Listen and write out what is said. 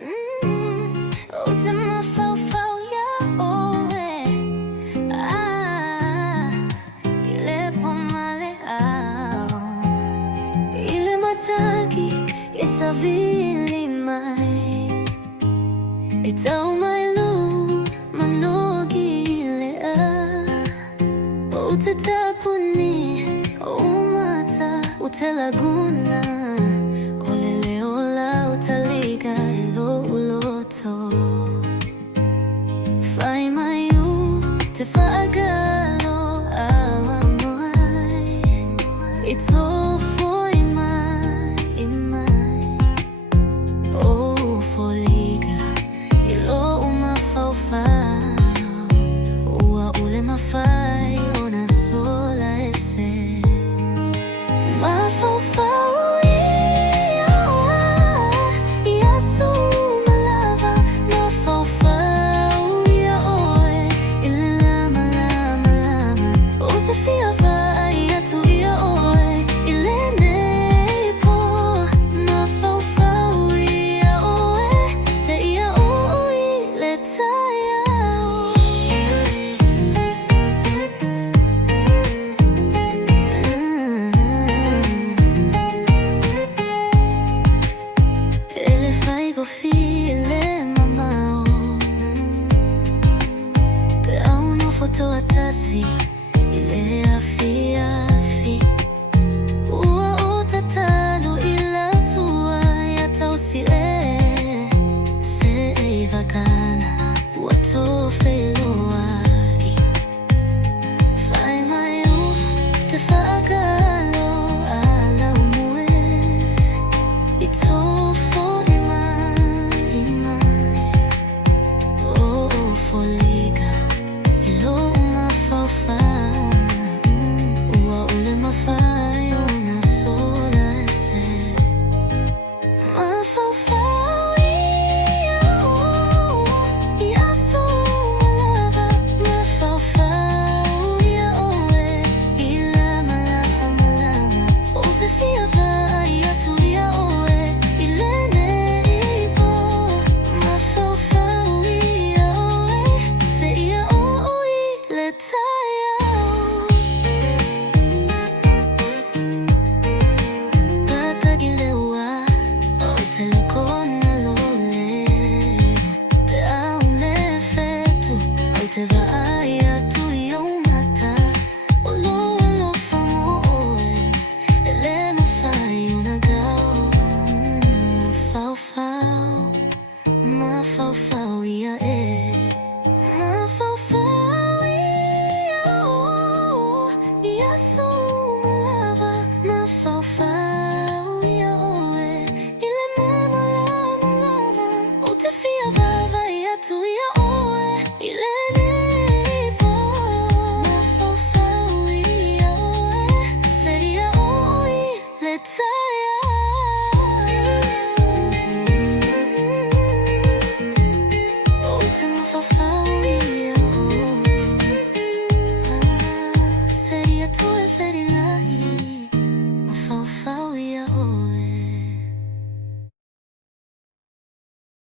Uta mafau-fau ya oe ile pamale ile matagi yesavili mai itau mai lu manogi ile uta tapuni umata utelaguna utaliga ilo uloto fai mayu te faagalo awamoy ito foi mai o foliga ilo umafau-fau ua ule mafai ona sola ese mafau-fau ile afi ua utatalo ila tua ya tausile se evakana wato feloai fai mayu te faagalo ala umue ito foi mai o foliga ilo ua ule mafai ona sola ese mafau-fau ia so malava mafau-fau ia oe ila malama o te fiava ia tu ia oe ilene ipo mafau-fau ia oe se ia oi le te vaia tu ia umata o lo famo oe ele mafai ona gao mafau-fau ia